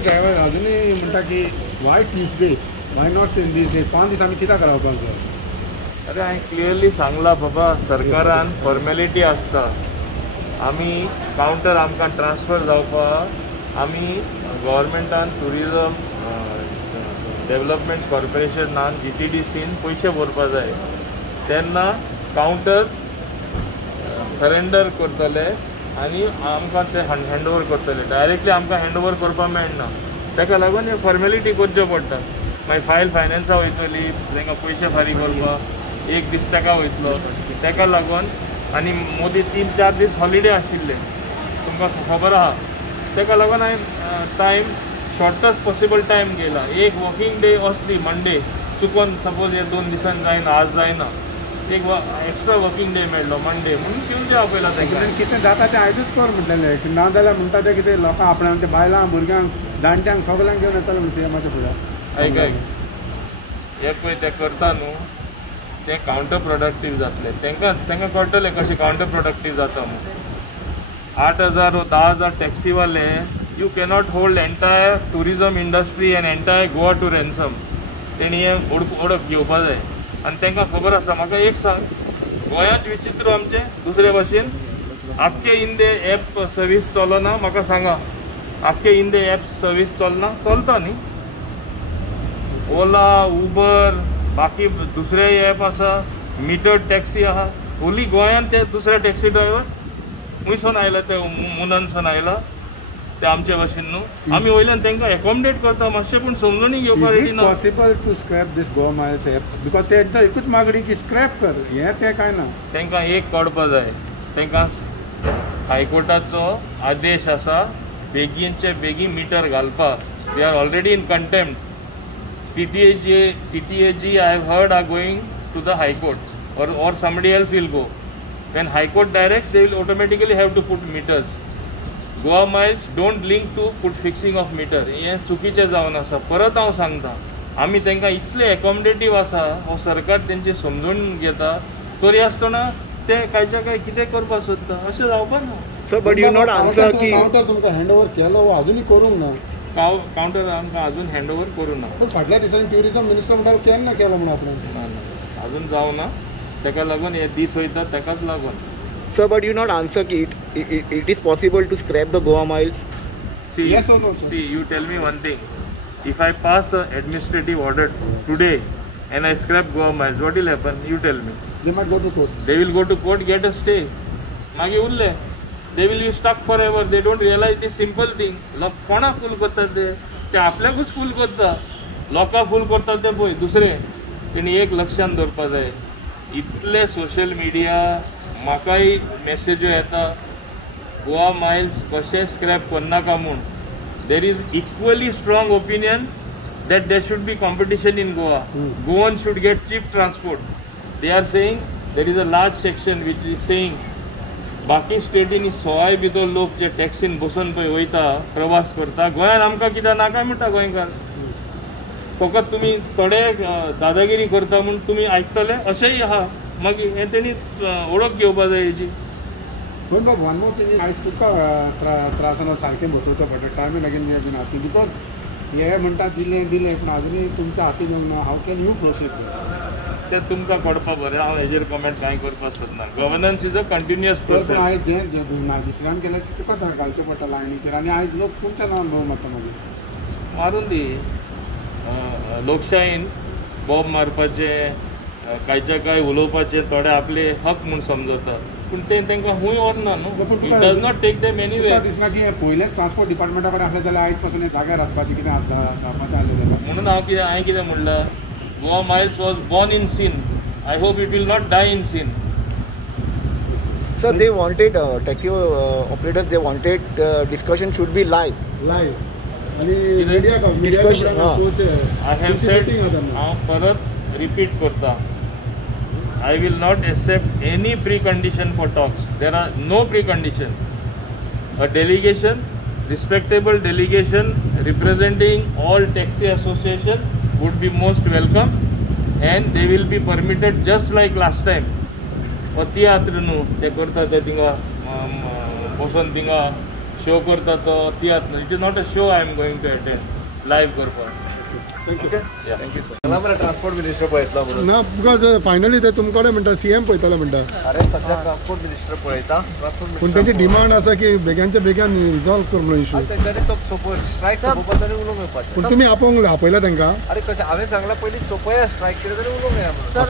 Taxi driver अजूनही म्हणटा की why Tuesday why not in this day 5 दीस आमी कित्याक रावपाक जाय. अरे हांवें क्लियरली सांगला बाबा सरकारान फॉर्मेलिटी आसता. आमी कावंटर आमकां ट्रान्सफर जावपाक आमी गव्हर्मेंटान टुरिजम डेव्हलपमेंट कॉर्पोरेशनान GTDCन पयशे भरपा जाय. तेन्ना कावंटर सरेंडर करतले आनी आमकां ते हँडओवर करतले. डायरेक्टली आमकां हँडओवर करपाक मेळना. ताका लागून हे फॉर्मेलिटी करच्यो पडटा. मागीर फायनान्सा वयतली, तांकां पयशे फारीक करपाक 1 दीस ताका वयतलो. ताका लागून आनी मोदी 3-4 दीस हॉलिडे आशिल्ले तुमकां खबर आहा. ताका लागून हांवें टायम शॉर्टस्ट पॉसिबल टायम गेला. एक वर्किंग डे असली मंडे चुकोन सपोज हे 2 दिसान जायना, आज जायना, एक एक्स्ट्रा वर्किंग डे मेळ्ळो मंडे म्हणून ट्यूजडे आपयला तांकां. कितें जाता तें आयजूच कर म्हटलेलें. ना जाल्यार म्हणटा तें कितें लोकां आपणाच्या बायलां भुरग्यांक जाणट्यांक सगळ्यांक घेवन येताले म्हण CMच्या फुड्यार. आयकाय हे पळय ते करता न्हू ते कावंटर प्रोडक्टीव जातले. तांकां कळटलें कशें कावंटर प्रोडक्टीव जाता म्हणून. 8,000 व 10,000 टॅक्सीवाले you cannot hold entire tourism industry and entire Goa to ransom. तेणी हे ओडप घेवपा जाय. आनी तांकां खबर आसा. म्हाका एक सांग, गोंयांत विचित्र आमचे दुसरे भाशेन आख्खे इंदे एप सर्वीस चलना. म्हाका सांगा आख्खे इंदे एप सर्वीस चलना? चलता न्ही. ओला, उबर, बाकी दुसरे एप आसा, मिटर्ड टॅक्सी आहा. ओली गोंयांत ते दुसरे टॅक्सी ड्रायव्हर खंयसून आयला, ते मुनानसून आयला ते आमचे भाशेन न्हू. आमी वयल्यान तांकां एकोमडेट करता मातशें, पूण समजुनी घेवपाक रेडी ना. Possible to scrap this Goa Miles app because तेंचो एकूच मागणी की स्क्रॅप कर. हें तें कांय ना. तांकां एक कळपा जाय, तांकां हायकोर्टाचो आदेश आसा बेगीनचे बेगीन मिटर घालपाक. They are already in contempt. TTAG I have heard are going to the High Court or somebody else will go. When High Court directs, they will automatically have to put meters. Goa miles don't link to put fixing of meter. हे चुकीचें जावन आसा. परत हांव सांगता, आमी तांकां इतले एकोमडेटीव आसा, हो सरकार तेंचे समजून घेता. तरी आसतना ते कांयच्या काय कितें करपाक सोदता, अशें जावपाक ना. Sir but you not answer की कावंटर तुमकां हँडओवर केलो अजूनही करूंक ना. कावंटर आमकां अजून हँडओवर करूं ना. पूण फाटल्या दिसांनी ट्युरिजम मिनिस्टर म्हणल्यार केन्ना केलो म्हणून आपल्यान अजून जावना. ताका लागून हे दीस वयता ताकाच लागून. Sir but you not answer की it is possible to scrap the Goa miles. Yes or no, sir? See, you tell me one thing. If I pass an administrative order today and I scrap Goa miles, what will happen? You tell me. They might go to court. They will go to court, get a stay. मागीर उरले. They will be stuck forever. They don't realize this simple thing. लोक कोणाक फूल करतात ते आपल्याकूच फूल करता. लोकांक फूल करतात ते पळय दुसरे. तेणी एक लक्षांत दवरपा जाय, इतले सोशल मिडिया म्हाकाय मेसेज्यो येता गोवा माइल्स कशें स्क्रॅप करनाका म्हूण. There is equally strong opinion that there should be competition in Goa. Goans should get cheap transport. They are saying there is a large section which is saying बाकी स्टेटीनी सोय भितर लोक जे टॅक्सीन बसून पळय वयता प्रवास करता, गोंयांत आमकां कित्याक नाका म्हणटा गोंयकार. फकत तुमी थोडे दादागिरी करता म्हूण तुमी आयकतले अशेंय आहा. मागीर हें तेणी ओळख घेवपा जाय हेजी. पण बाब वन मोर थिंग, आयज तुका त्रासान सारकें बसोवचो पडटा. टायम लागेल बीन आसता बिकॉज हे म्हणटा दिलें पूण अजुनूय तुमच्या हातीन येवंक ना. How can you proceed? ते तुमकां कळपा बरें. हांव हेजेर कमेंट कांय करपाक सोदना. Governance is a continuous process. आयज जें दुसऱ्यान केलें तुका घालचें पडटा लायनीचेर. आनी आयज लोक तुमच्या अनुभव मारता मागीर. मारून दी. लोकशायेन बॉब मारपाचें, कांयच्या काय उलोवपाचें थोडे आपले हक म्हूण समजता, पूण ते तांकां खूंय व्हरना न्हू. It does not take them anywhere. दिसना की पयलेच ट्रान्सपोर्ट डिपार्टमेंटा कडेन आसलें जाल्यार आयज पासून जाग्यार आसपाचें कितें जावपाचें आसलें जाल्यार. म्हणून हांवें कितें म्हणलां, Goa Miles was born in sin. I hope it will not die in sin. Sir, they wanted taxi operators. They wanted discussion should be live. आणि media Discussion, I have sed, हांव परत रिपीट करता, I will not accept any precondition for talks. There are no precondition. A delegation, respectable delegation representing all taxi association would be most welcome, and they will be permitted just like last time. ती आत्र न्हू ते करता ते थिंगा बसून थिंगा show करता तो tiatr it is not a show I am going to attend live करपाक थँक्यू थँक्यू सर मला मला ट्रान्सपोर्ट मिनिस्टर पळयतलो म्हणून ना बिकॉज फायनली ते तुमकडे म्हणटा सीएम पळयतले म्हणटा अरे सध्या ट्रान्सपोर्ट मिनिस्टर पळयता पूण तेंची डिमांड आसा की बेग्यानच्या बेग्यान रिजॉल्व कर म्हणून इशू तेंच्यानी तो स्ट्रायक सोंपोवपाचो आनी उलोवंक येवपाचें पूण तुमी आपोवंक आपयला तांकां अरे कशें हांवें सांगलां पयलीं सोंपया स्ट्रायक केलें जाल्यार उलोवंक येया म्हणून